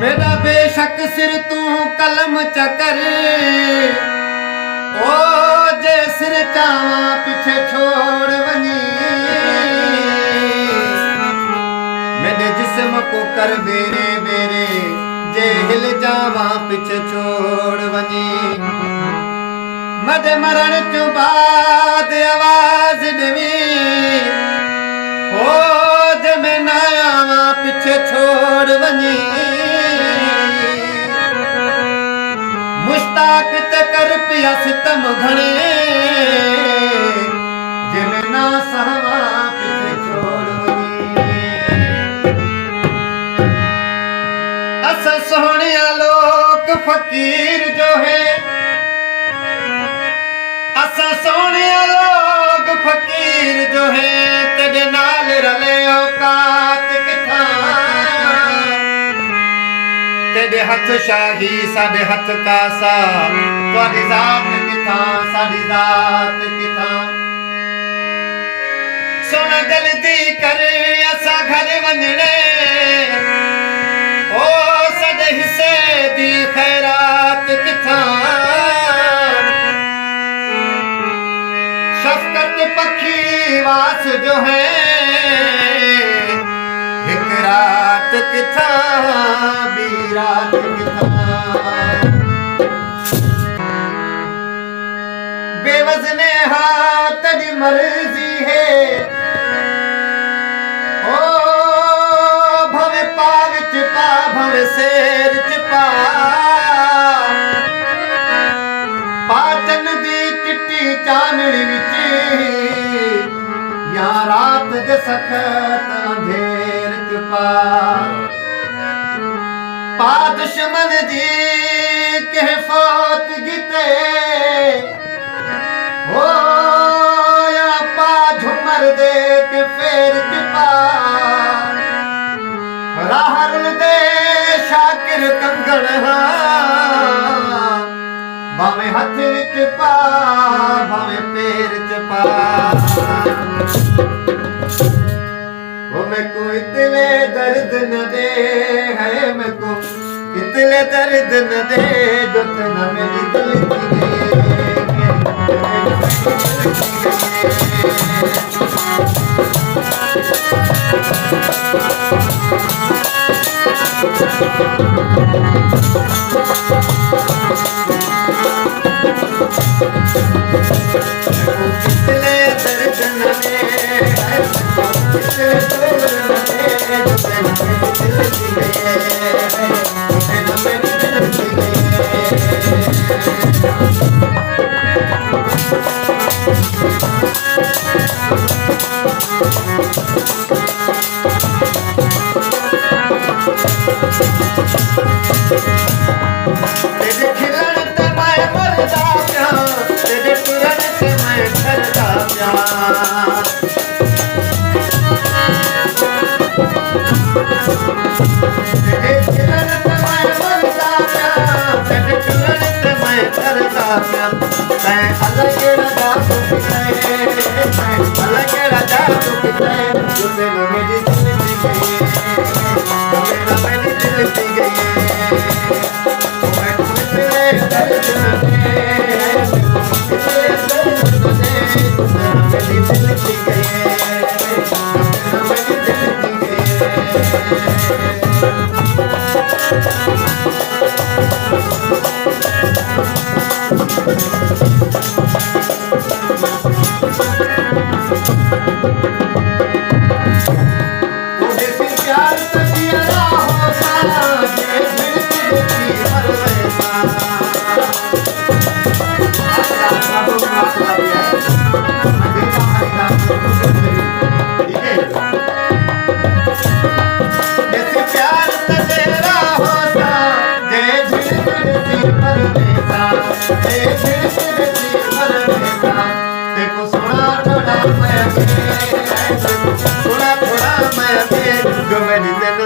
मेरा बेशक सिर तू कलम चकर ओ जे सिर चावा पीछे छोड़ वनी मेरे जिस्म को कर बेरे बेरे जे हिल जावा पीछे छोड़ वनी मद मरण चो बाद आवाज देवी ओ जे मैं ना आवा पीछे छोड़ वनी मुश्ताक ते कर पिया सितम घणे जे मैं ना सहवा पीछे छोड़ वनी अस सोहणिया लोग फकीर जो है अस सोहणिया लोग फकीर जो है तेरे नाल रले औकात किथा तेरे हथ शाही साडे हथ कासा तुहाडी जात किथा साडी जात किथा सुन जल्दी कर असा घर वंजणे ओ साडे हिस्से दी खैरात किथा शफकत पखी वास जो है एक रात किथा बी रात किथा बेवजने हाथ दी मर्जी है ओ भवे पा विच पा भवे शेर च पा पाचन दी चिट्टी चाननी विच या रात दे सखत अंधेर च पा दुश्मन दी के फौत गिते हो या पा झुमर दे के फेर च पा राहरुल दे शाकिर कंगण भावे हथ विच पा भावे पैर च पा वो मैं को इतने दर्द न दे है मैं को इतने दर्द न दे जो तना मेरी दिल तेरे खिलन ते मैं मरदा प्या तेरे पुरन ते मैं ठरदा प्या तेरे खिलन ते मैं मरदा प्या तेरे पुरन ते मैं ठरदा प्या मैं अलग रजा तू पिते मैं अलग रजा तू पिते जो तेरे मेरी जिंदगी गई जो मेरी जिंदगी गई जो मेरी दिल